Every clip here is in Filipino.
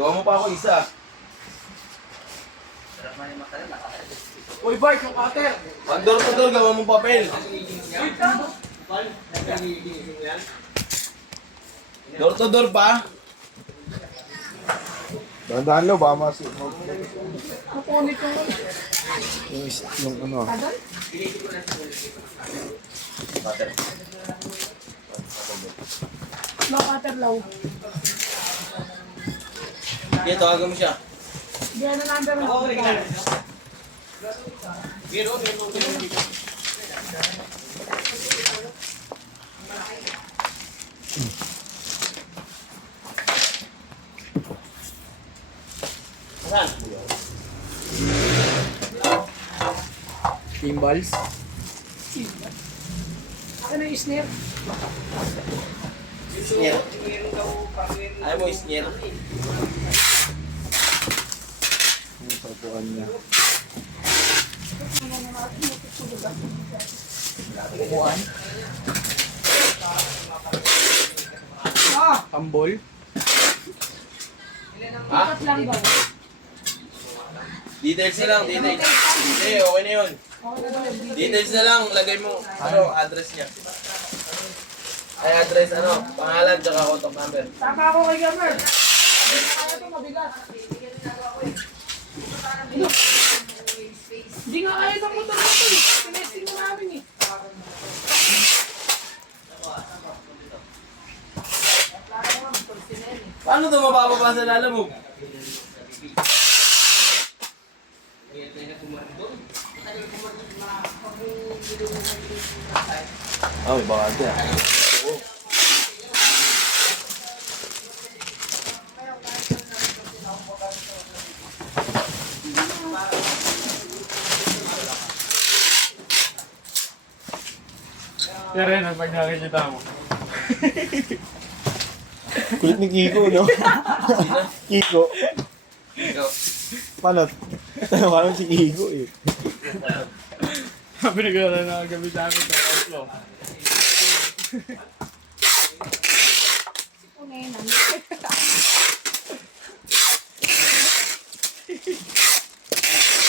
Gawa mo pa ako isa. Uy, Bart, yung cutter. One door to door, gawa mo papel. Door to door pa. Dahan-dahan lo, baka mas... Kukunit Yung ano. Low cutter, low. Sige, tawagan mo siya. Diyan na number mo. Timbals. Ano yung snare? Snare. Ayaw mo snare. Yung sapuan niya. Buwan? Tambol. Ikat lang ba? Details na lang, details. Hindi, okay na yun. Details na lang, lagay mo, address niya. Ay, address, pangalan, tsaka contact number. Saka ako kay Gamer. Kaya ito mabigat. Hindi nga kaya itong motor na ito eh. Tinesting mo namin eh. Paano ito mapapapa sa lalamog? Oh, may bakante ah. Pero yan, pag nakikita mo. Kulit ni Kiko, no? Kiko. Ikaw. Paano? Parang si Kiko eh. Sabi na gano'n na gabi sa akin sa outlaw. Kunenan.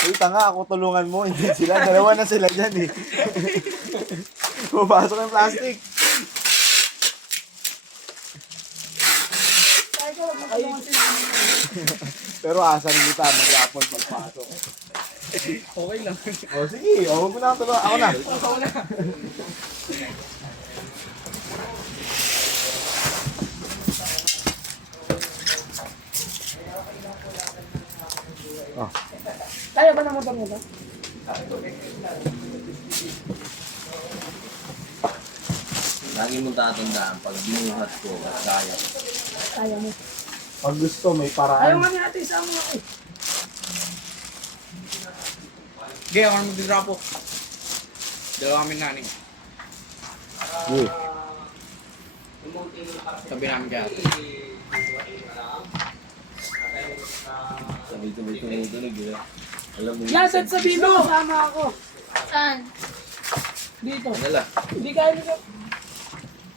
Uy, tanga, ako tulungan mo. Hindi sila. Dalawa na sila dyan eh. Pupasok ng plastic. Kaya ko, magtulungan sila. Pero asan kita mag-apon pagpasok. Okay lang. O sige, huwag mo na ako tulungan. Ako na. Ako na. Oh. Kaya ba na motor mo ba? Lagi mong tatandaan, pag binuhat ko, kaya. Kaya mo. Pag gusto, may Ayaw paraan. nga niya natin isama ako eh. Okay, ako na mag-drop po. Dalawa kami naning. Yeah. Sabi namin kaya. Sabay-sabay tumutunog, alam mo Yan, set sabihin mo, kasama ako. Saan? Dito. Nala. Hindi kaya nito.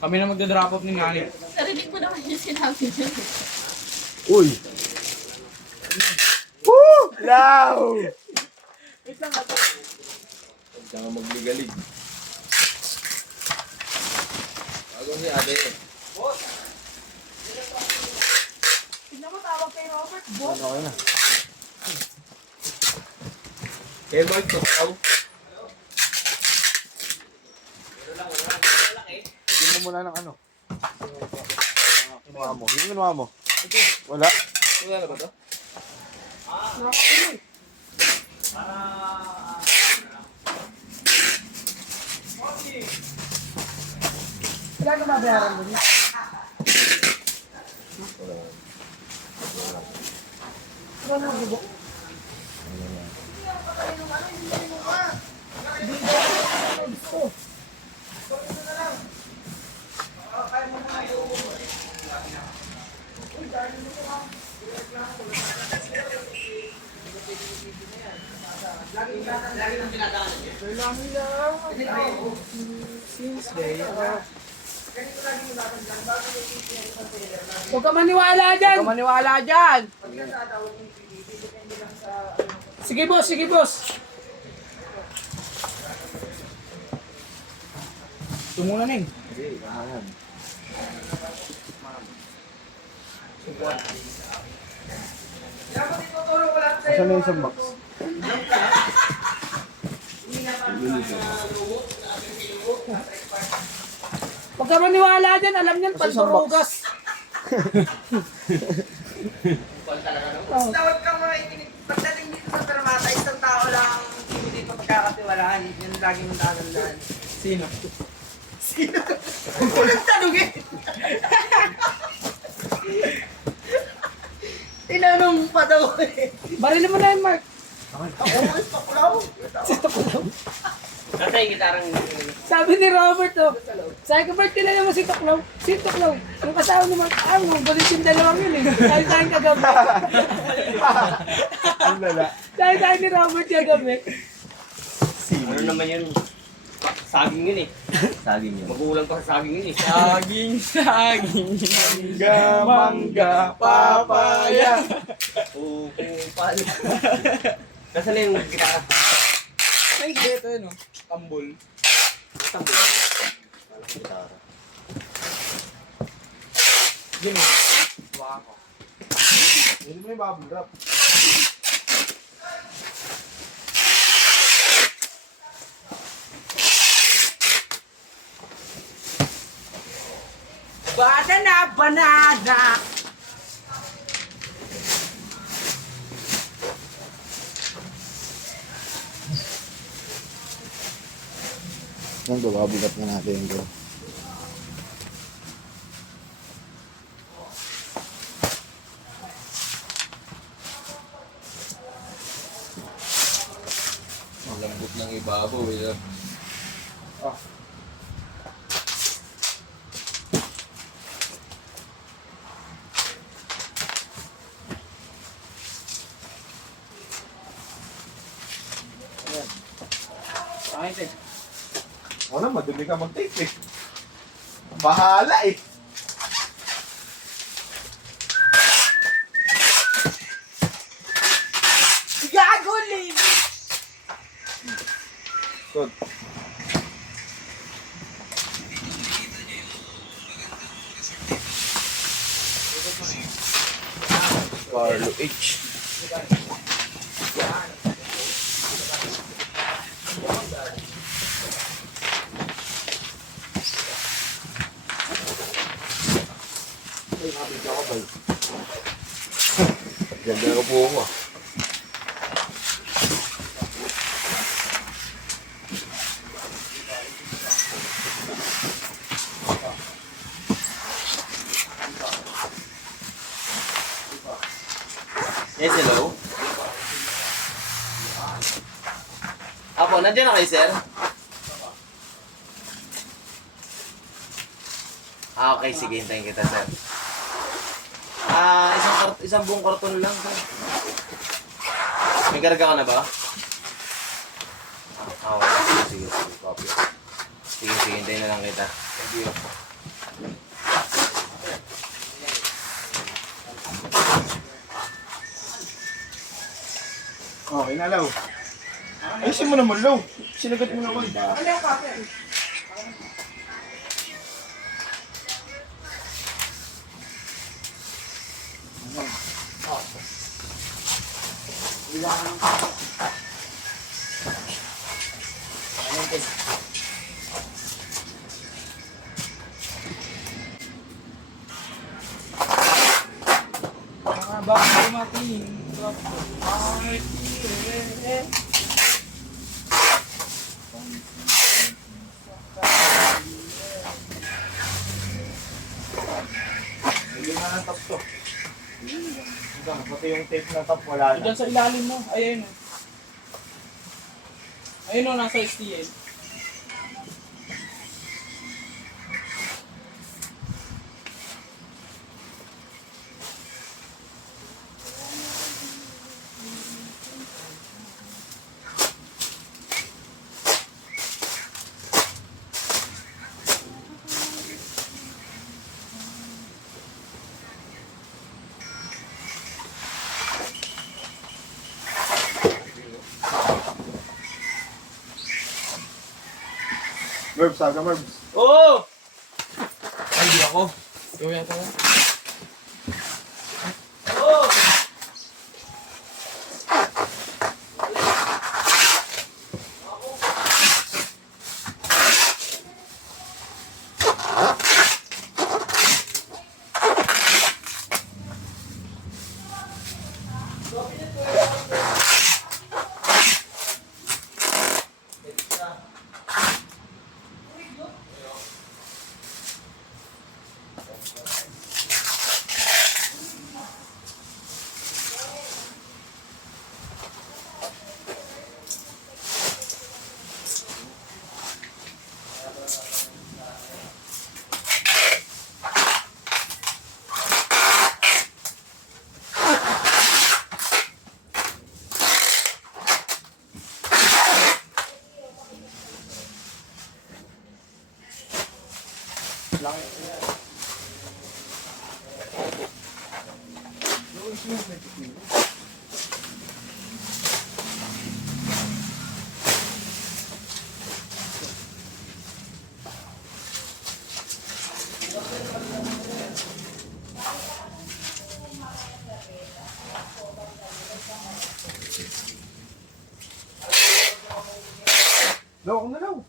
Kami na magda-drop off ni Nani. Narinig mo naman yung sinabi niya. Uy! Woo! Lao! Wait lang ako. Huwag ka nga magligalig. Bago si ate eh. Tignan mo, tawag kay Robert. Boss. Okay na. Kaya Mark, ikaw? Bigyan mo muna ng ano. Kinuha mo. Yung kinuha mo. Wala. Wala na ba ito? Nakakatuloy. Kailan ka mabayaran mo niya? Wala na bubok. Dito. Kailangan lang. Since day, Huwag ka maniwala dyan. Huwag ka maniwala dyan. Sige boss, sige boss. Ito muna Ning. Hindi, kamahan. Saan na isang box? Huwag ka maniwala dyan. Alam niyan, Kasi isang box. panturugas. Tawag ka mga ikinig. Pagdating dito sa Termata, isang tao lang ang hindi dito pagkakatiwalaan. Yun lagi mong tatandaan. Sino? Sino? Walang tanongin. Tinanong pa daw eh. Barilin mo na yun, Mark. Ako mo ito kulaw. Kasi gitarang... Sabi ni Robert, oh. Sabi ko, Bert, kilala mo si Tuklaw. Si Tuklaw. Yung kasama ni Mark, mo, galit yung dalawang yun eh. Sabi tayo kagabi. Ang lala. Sabi tayo ni Robert kagabi. Ano naman yun? Saging yun eh. Saging yun. Magulang pa sa saging yun eh. Saging, saging. Mangga, mangga, papaya. Upal. Nasaan na yung gitara? Ay, ito yun oh. Tambol. Tambol. Yun eh. Wako. Hindi mo yung bubble wrap. Banana, banana. Yan to, bubble wrap na natin ito. Ang lambot ng ibabaw eh. Ayos eh. Wala, madumi ka mag-tape eh. Bahala eh. Gago, Lin! Good. Carlo H. Ganda ko po mo. Yes, hello? Apo, nandiyan na kayo, sir? Okay, sige, hintayin kita, sir. Isang buong karton lang, sir. May karga ka na ba? Okay, sige, copy. Sige, hintayin na lang kita. Thank you. Okay na, Law. Ayusin mo naman, Law. Sinagot mo naman. Mga baka dumating. Hindi na ng top to. Pati yung tape ng top wala na. Diyan sa ilalim mo. Ayun o. Ayun o, nasa STL. Merbs, saga Merbs. Oo! Ay, di ako. Ikaw yata na. Oo! Law, ako na law.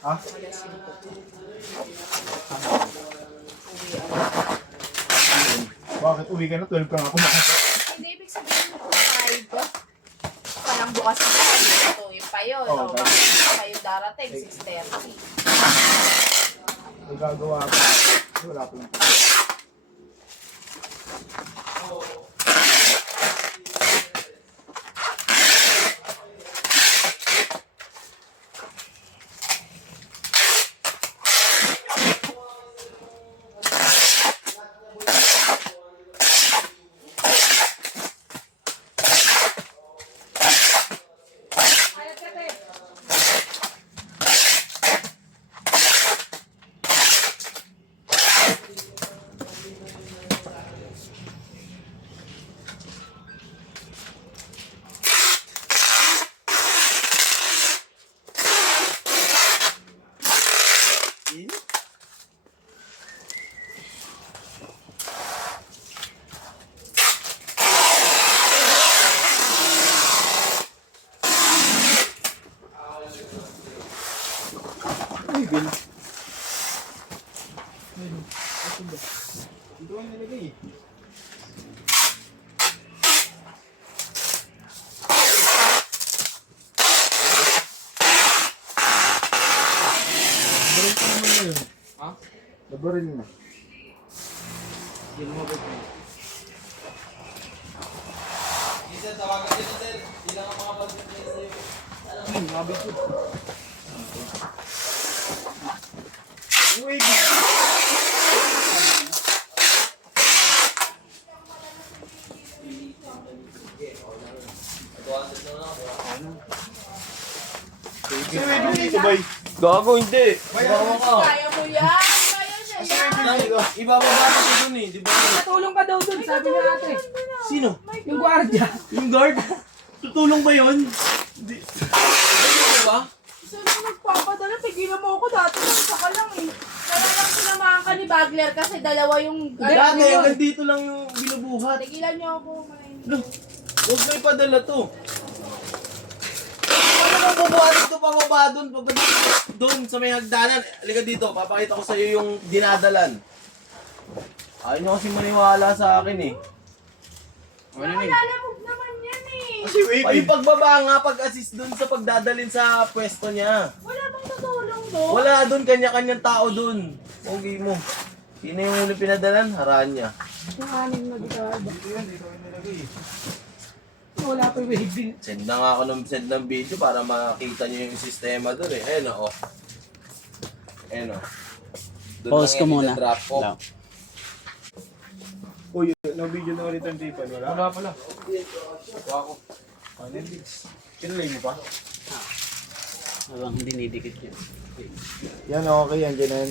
Ha? Bakit uwi ka na? 12 ka nga kumakas. Hindi, ibig sabihin ko 5. Parang bukas na tayo. Tuwin pa yun. Oo, O, bakit pa kayo darating? 6:30. Nagagawa ka. Wala pa lang. Ay, Bill. Ito ang nilagay eh. Labaril pa naman na yun. Ha? Labaril na. Hindi mo ba ito? Sir, tawagan dito, sir. Hindi lang ang mga pag-play sa'yo. Mabit yun. Uy, Bill. Ito, na lang ako. Sige, may dito, boy. Gago, hindi. Bawa ka. Kaya mo yan. Kaya niya yan. Ibababa ko dun eh, di ba? Katulong ka daw dun, sabi ni ate. Sino? Yung gwardiya. Yung guard? Tutulong ba yun? Di ba? So, nung nagpapadala, pigilan mo ako dati lang isa ka lang eh. Kaya lang sinamahan ka ni Bagler kasi dalawa yung... Dati, hanggang dito lang yung binubuhat. Tigilan niyo ako. Huwag mo ipadala to. Ano mo bubuhatin ito pababa doon? Doon sa may hagdanan. Halika dito, papakita ko sa iyo yung dinadalan. Ayaw nyo kasi maniwala sa akin eh. Nakalalamog naman yan eh. Kasi wait, Ay, pagbaba nga, pag-assist doon sa pagdadalin sa pwesto niya. Wala bang tutulong doon? Wala doon, kanya-kanyang tao doon. Pogi mo. Sino yung unang pinadalan? Haraan niya. Yung anim na gitara. Wala pa yung wave din. Send na nga ako ng video para makita niyo yung sistema doon eh. Ayun o. Ayun o. Doon Pause ko muna. Drop off. Lang. Uy, no-video na ulit ang tipan. Wala? Wala pala. Wako. Ano yun? Kinulay mo pa? Habang dinidikit yun. Yan, okay. Yan, ganun.